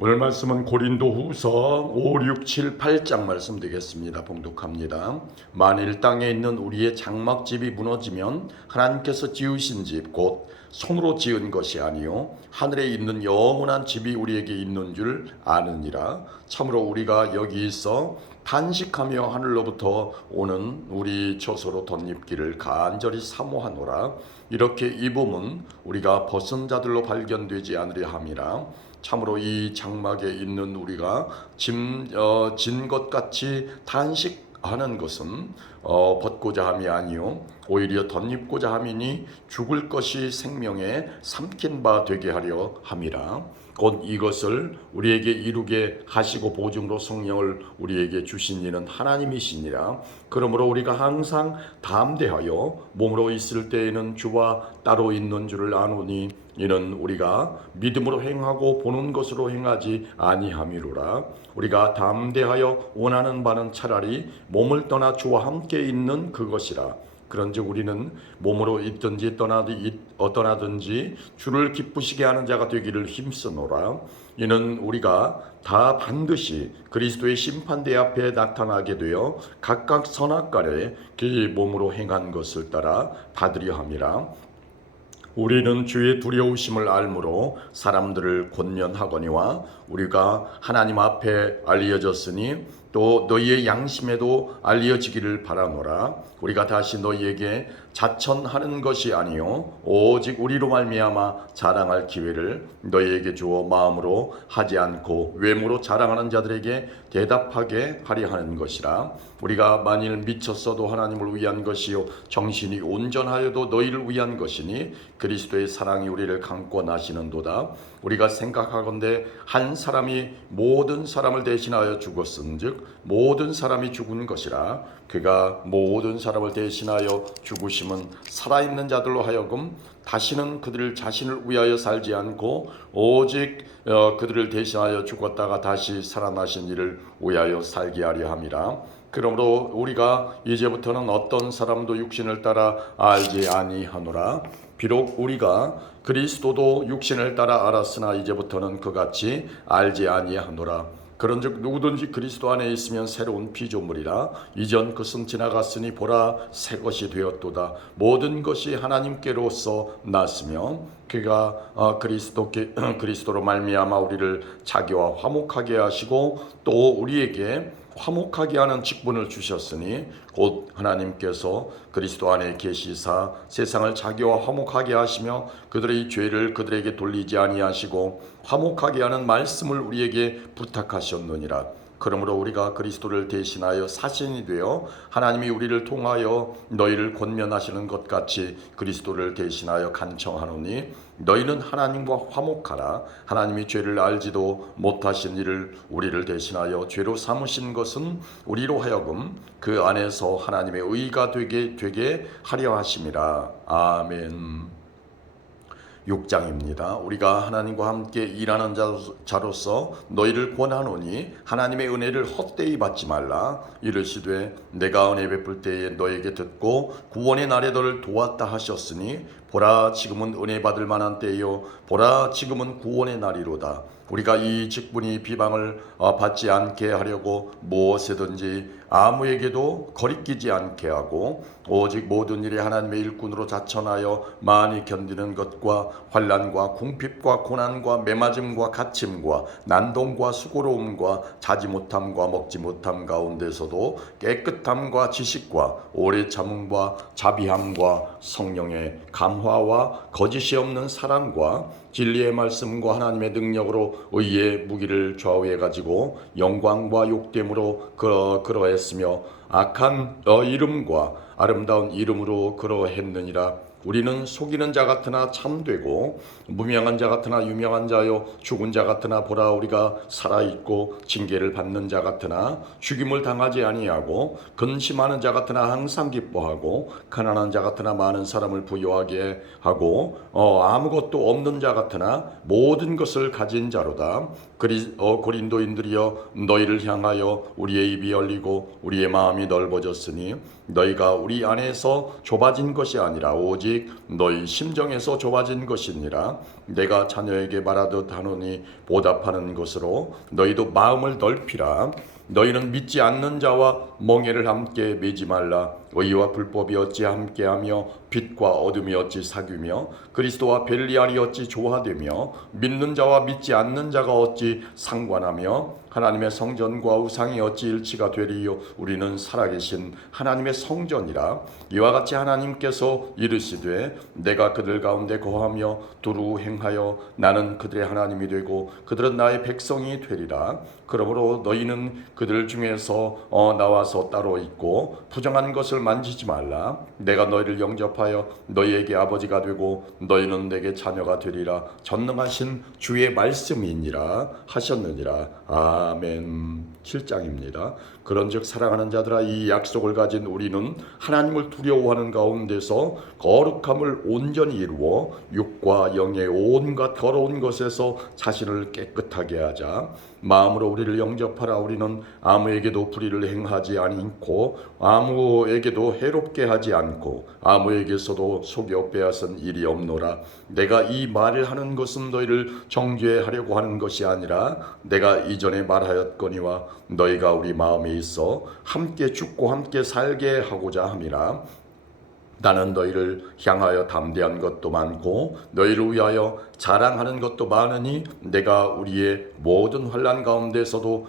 오늘 말씀은 고린도후서 5, 6, 7, 8장 말씀 되겠습니다. 봉독합니다. 만일 땅에 있는 우리의 장막집이 무너지면 하나님께서 지으신 집 곧 손으로 지은 것이 아니요 하늘에 있는 영원한 집이 우리에게 있는 줄 아느니라. 참으로 우리가 여기 있어 탄식하며 하늘로부터 오는 우리 처소로 덧입기를 간절히 사모하노라. 이렇게 입음은 우리가 벗은 자들로 발견되지 않으려 함이라. 참으로 이 장막에 있는 우리가 진 것 같이 탄식하는 것은 벗고자 함이 아니요 오히려 덧입고자 함이니 죽을 것이 생명에 삼킨 바 되게 하려 함이라. 곧 이것을 우리에게 이루게 하시고 보증으로 성령을 우리에게 주신 이는 하나님이시니라. 그러므로 우리가 항상 담대하여 몸으로 있을 때에는 주와 따로 있는 줄을 아노니 이는 우리가 믿음으로 행하고 보는 것으로 행하지 아니함이로라. 우리가 담대하여 원하는 바는 차라리 몸을 떠나 주와 함께 있는 그것이라. 그런즉 우리는 몸으로 있든지 떠나든지 주를 기쁘시게 하는 자가 되기를 힘쓰노라. 이는 우리가 다 반드시 그리스도의 심판대 앞에 나타나게 되어 각각 선악간에 그 몸으로 행한 것을 따라 받으려 함이라. 우리는 주의 두려우심을 알므로 사람들을 권면하거니와 우리가 하나님 앞에 알려졌으니 또 너희의 양심에도 알려지기를 바라노라. 우리가 다시 너희에게 자천하는 것이 아니요 오직 우리로 말미암아 자랑할 기회를 너희에게 주어 마음으로 하지 않고 외모로 자랑하는 자들에게 대답하게 하려 하는 것이라. 우리가 만일 미쳤어도 하나님을 위한 것이요 정신이 온전하여도 너희를 위한 것이니 그리스도의 사랑이 우리를 감고 나시는도다. 우리가 생각하건대 한 사람이 모든 사람을 대신하여 죽었은즉 모든 사람이 죽은 것이라. 그가 모든 사람을 대신하여 죽으심은 살아있는 자들로 하여금 다시는 그들 자신을 위하여 살지 않고 오직 그들을 대신하여 죽었다가 다시 살아나신 이를 위하여 살게 하려 함이라. 그러므로 우리가 이제부터는 어떤 사람도 육신을 따라 알지 아니하노라. 비록 우리가 그리스도도 육신을 따라 알았으나 이제부터는 그같이 알지 아니하노라. 그런즉 누구든지 그리스도 안에 있으면 새로운 피조물이라. 이전 것은 지나갔으니 보라 새 것이 되었도다. 모든 것이 하나님께로서 났으며 그가 그리스도로 말미암아 우리를 자기와 화목하게 하시고 또 우리에게 화목하게 하는 직분을 주셨으니 곧 하나님께서 그리스도 안에 계시사 세상을 자기와 화목하게 하시며 그들의 죄를 그들에게 돌리지 아니하시고 화목하게 하는 말씀을 우리에게 부탁하셨느니라. 그러므로 우리가 그리스도를 대신하여 사신이 되어 하나님이 우리를 통하여 너희를 권면하시는 것 같이 그리스도를 대신하여 간청하노니 너희는 하나님과 화목하라. 하나님이 죄를 알지도 못하신 이를 우리를 대신하여 죄로 삼으신 것은 우리로 하여금 그 안에서 하나님의 의가 되게 하려 하심이라. 아멘. 6장입니다. 우리가 하나님과 함께 일하는 자로서 너희를 권하노니 하나님의 은혜를 헛되이 받지 말라. 이르시되 내가 은혜 베풀 때에 너에게 듣고 구원의 날에 너를 도왔다 하셨으니 보라 지금은 은혜 받을 만한 때요 보라 지금은 구원의 날이로다. 우리가 이 직분이 비방을 받지 않게 하려고 무엇이든지 아무에게도 거리끼지 않게 하고 오직 모든 일에 하나님의 일꾼으로 자천하여 많이 견디는 것과 환난과 궁핍과 고난과 매맞음과 갇힘과 난동과 수고로움과 자지 못함과 먹지 못함 가운데서도 깨끗함과 지식과 오래 참음과 자비함과 성령의 감화와 거짓이 없는 사랑과 진리의 말씀과 하나님의 능력으로 의의 무기를 좌우해 가지고 영광과 욕됨으로 그러했으며 악한 이름과 아름다운 이름으로 그러했느니라. 우리는 속이는 자 같으나 참되고 무명한 자 같으나 유명한 자요 죽은 자 같으나 보라 우리가 살아있고 징계를 받는 자 같으나 죽임을 당하지 아니하고 근심하는 자 같으나 항상 기뻐하고 가난한 자 같으나 많은 사람을 부유하게 하고 아무것도 없는 자 같으나 모든 것을 가진 자로다. 고린도인들이여 너희를 향하여 우리의 입이 열리고 우리의 마음이 넓어졌으니 너희가 우리 안에서 좁아진 것이 아니라 오직 너희 심정에서 좁아진 것이니라. 내가 자녀에게 말하듯 하노니 보답하는 것으로 너희도 마음을 넓히라. 너희는 믿지 않는 자와 멍에를 함께 매지 말라. 의와 불법이 어찌 함께하며 빛과 어둠이 어찌 사귀며 그리스도와 벨리알이 어찌 조화되며 믿는 자와 믿지 않는 자가 어찌 상관하며 하나님의 성전과 우상이 어찌 일치가 되리요. 우리는 살아계신 하나님의 성전이라. 이와 같이 하나님께서 이르시되 내가 그들 가운데 거하며 두루 행하여 나는 그들의 하나님이 되고 그들은 나의 백성이 되리라. 그러므로 너희는 그들 중에서 나와서 따로 있고 부정한 것을 만지지 말라. 내가 너희를 영접하여 너희에게 아버지가 되고 너희는 내게 자녀가 되리라. 전능하신 주의 말씀이니라 하셨느니라. 아멘. 7장입니다. 그런즉 사랑하는 자들아, 이 약속을 가진 우리는 하나님을 두려워하는 가운데서 거룩함을 온전히 이루어 육과 영의 온갖 더러운 것에서 자신을 깨끗하게 하자. 마음으로 우리를 영접하라. 우리는 아무에게도 불의를 행하지 않고 아무에게도 해롭게 하지 않고 아무에게서도 속여 빼앗은 일이 없노라. 내가 이 말을 하는 것은 너희를 정죄하려고 하는 것이 아니라 내가 이전에 말하였거니와 너희가 우리 마음에 있어 함께 죽고 함께 살게 하고자 함이라. 나는 너희를 향하여 담대한 것도 많고 너희를 위하여 자랑하는 것도 많으니 내가 우리의 모든 환난 가운데서도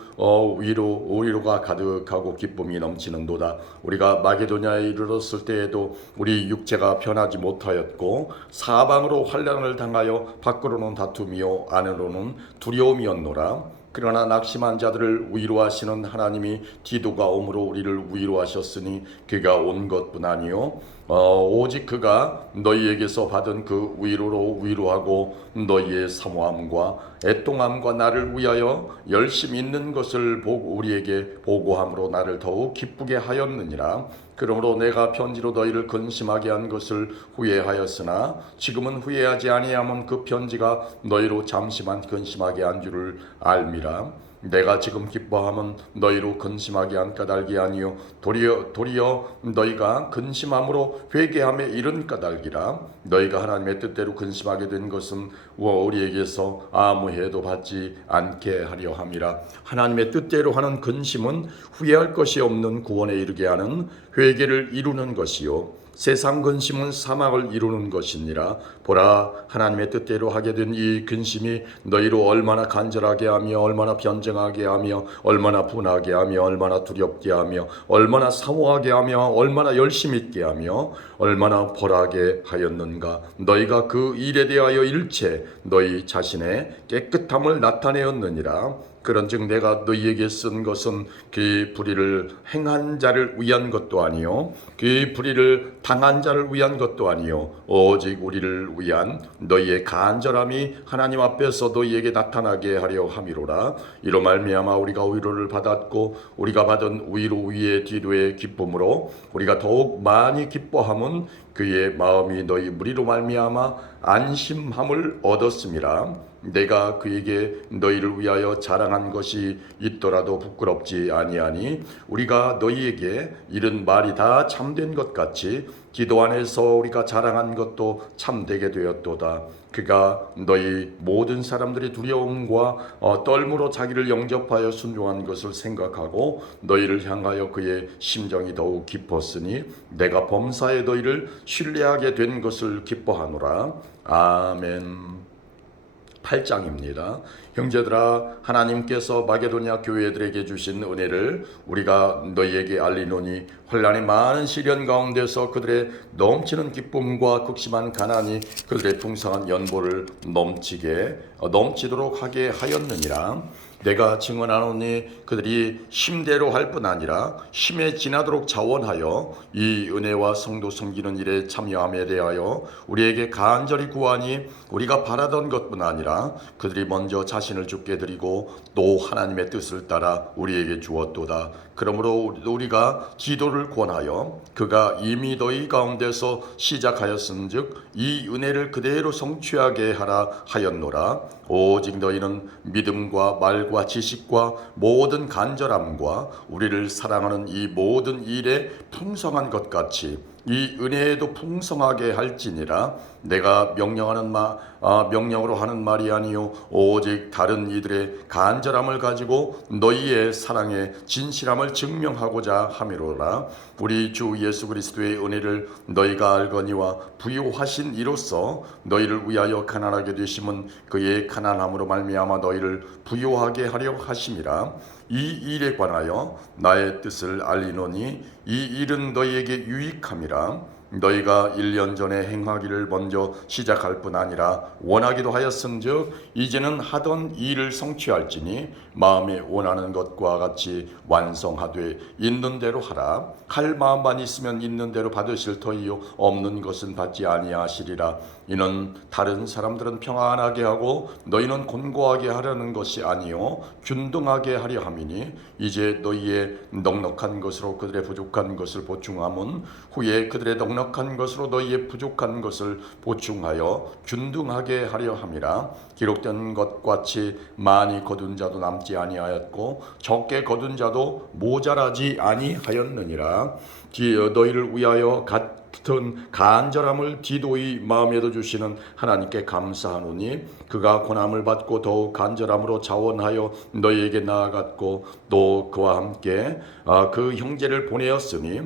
위로가 가득하고 기쁨이 넘치는도다. 우리가 마게도냐에 이르렀을 때에도 우리 육체가 편하지 못하였고 사방으로 환난을 당하여 밖으로는 다툼이요 안으로는 두려움이었노라. 그러나 낙심한 자들을 위로하시는 하나님이 디도가 오므로 우리를 위로하셨으니 그가 온 것뿐 아니요 오직 그가 너희에게서 받은 그 위로로 위로하고 너희의 사모함과 애통함과 나를 위하여 열심 있는 것을 보고 우리에게 보고함으로 나를 더욱 기쁘게 하였느니라. 그러므로 내가 편지로 너희를 근심하게 한 것을 후회하였으나 지금은 후회하지 아니하면 그 편지가 너희로 잠시만 근심하게 한 줄을 알미라. 내가 지금 기뻐함은 너희로 근심하게 한 까닭이 아니요 도리어 너희가 근심함으로 회개함에 이른 까닭이라. 너희가 하나님의 뜻대로 근심하게 된 것은 우리에게서 아무 해도 받지 않게 하려 함이라. 하나님의 뜻대로 하는 근심은 후회할 것이 없는 구원에 이르게 하는 회개를 이루는 것이요 세상 근심은 사망을 이루는 것이니라. 보라, 하나님의 뜻대로 하게 된 이 근심이 너희로 얼마나 간절하게 하며 얼마나 변정하게 하며 얼마나 분하게 하며 얼마나 두렵게 하며 얼마나 사모하게 하며 얼마나 열심 있게 하며 얼마나 벌하게 하였는가. 너희가 그 일에 대하여 일체 너희 자신의 깨끗함을 나타내었느니라. 그런즉 내가 너희에게 쓴 것은 그 불의를 행한 자를 위한 것도 아니요 그 불의를 당한 자를 위한 것도 아니요 오직 우리를 위한 너희의 간절함이 하나님 앞에서 너희에게 나타나게 하려 함이로라. 이로 말미암아 우리가 위로를 받았고 우리가 받은 위로 위에 디도의 기쁨으로 우리가 더욱 많이 기뻐함은 그의 마음이 너희 무리로 말미암아 안심함을 얻었음이라. 내가 그에게 너희를 위하여 자랑한 것이 있더라도 부끄럽지 아니하니 우리가 너희에게 이른 말이 다 참된 것 같이 기도 안에서 우리가 자랑한 것도 참되게 되었도다. 그가 너희 모든 사람들이 두려움과 떨므로 자기를 영접하여 순종한 것을 생각하고 너희를 향하여 그의 심정이 더욱 깊었으니 내가 범사에 너희를 신뢰하게 된 것을 기뻐하노라. 아멘. 8장입니다. 형제들아, 하나님께서 마게도냐 교회들에게 주신 은혜를 우리가 너희에게 알리노니 환난의 많은 시련 가운데서 그들의 넘치는 기쁨과 극심한 가난이 그들의 풍성한 연보를 넘치도록 하게 하였느니라. 내가 증언하노니 그들이 힘대로 할 뿐 아니라 힘에 지나도록 자원하여 이 은혜와 성도 섬기는 일에 참여함에 대하여 우리에게 간절히 구하니 우리가 바라던 것뿐 아니라 그들이 먼저 자신을 주께 드리고 또 하나님의 뜻을 따라 우리에게 주었도다. 그러므로 우리가 기도를 권하여 그가 이미 너희 가운데서 시작하였은즉 이 은혜를 그대로 성취하게 하라 하였노라. 오직 너희는 믿음과 말과 지식과 모든 간절함과 우리를 사랑하는 이 모든 일에 풍성한 것 같이 이 은혜에도 풍성하게 할지니라. 내가 명령으로 하는 말이 아니요 오직 다른 이들의 간절함을 가지고 너희의 사랑의 진실함을 증명하고자 함이로라. 우리 주 예수 그리스도의 은혜를 너희가 알거니와 부요하신 이로써 너희를 위하여 가난하게 되심은 그의 가난함으로 말미암아 너희를 부요하게 하려 하심이라. 이 일에 관하여 나의 뜻을 알리노니 이 일은 너희에게 유익함이라. 너희가 1년 전에 행하기를 먼저 시작할 뿐 아니라 원하기도 하였은즉 이제는 하던 일을 성취할지니 마음에 원하는 것과 같이 완성하되 있는 대로 하라. 할 마음만 있으면 있는 대로 받으실 터이요 없는 것은 받지 아니하시리라. 이는 다른 사람들은 평안하게 하고 너희는 곤고하게 하려는 것이 아니요 균등하게 하려 함이니 이제 너희의 넉넉한 것으로 그들의 부족한 것을 보충함은 후에 그들의 넉넉한 것으로 너희의 부족한 것을 보충하여 균등하게 하려 함이라. 기록된 것 같이 많이 거둔 자도 남지 아니하였고 적게 거둔 자도 모자라지 아니하였느니라. 너희를 위하여 같은 간절함을 디도의 마음에도 주시는 하나님께 감사하노니 그가 고난을 받고 더욱 간절함으로 자원하여 너희에게 나아갔고 또 그와 함께 그 형제를 보내었으니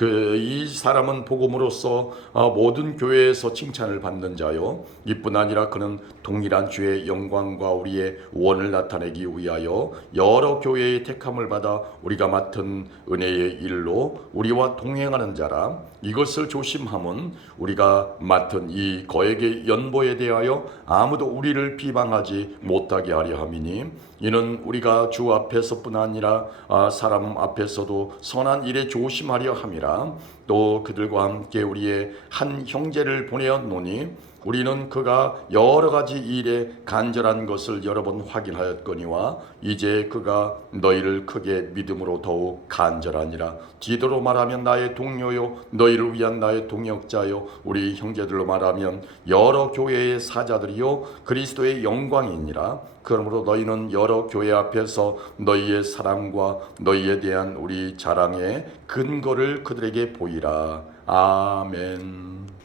이 사람은 복음으로써 모든 교회에서 칭찬을 받는 자요 이뿐 아니라 그는 동일한 주의 영광과 우리의 원을 나타내기 위하여 여러 교회의 택함을 받아 우리가 맡은 은혜의 일로 우리와 동행하는 자라. 이것을 조심함은 우리가 맡은 이 거액의 연보에 대하여 아무도 우리를 비방하지 못하게 하려 함이니 이는 우리가 주 앞에서뿐 아니라 사람 앞에서도 선한 일에 조심하려 함이라. 또 그들과 함께 우리의 한 형제를 보내었노니 우리는 그가 여러 가지 일에 간절한 것을 여러 번 확인하였거니와 이제 그가 너희를 크게 믿음으로 더욱 간절하니라. 디도로 말하면 나의 동료요 너희를 위한 나의 동역자요 우리 형제들로 말하면 여러 교회의 사자들이요 그리스도의 영광이니라. 그러므로 너희는 여러 교회 앞에서 너희의 사랑과 너희에 대한 우리 자랑의 근거를 그들에게 보이라. 아멘.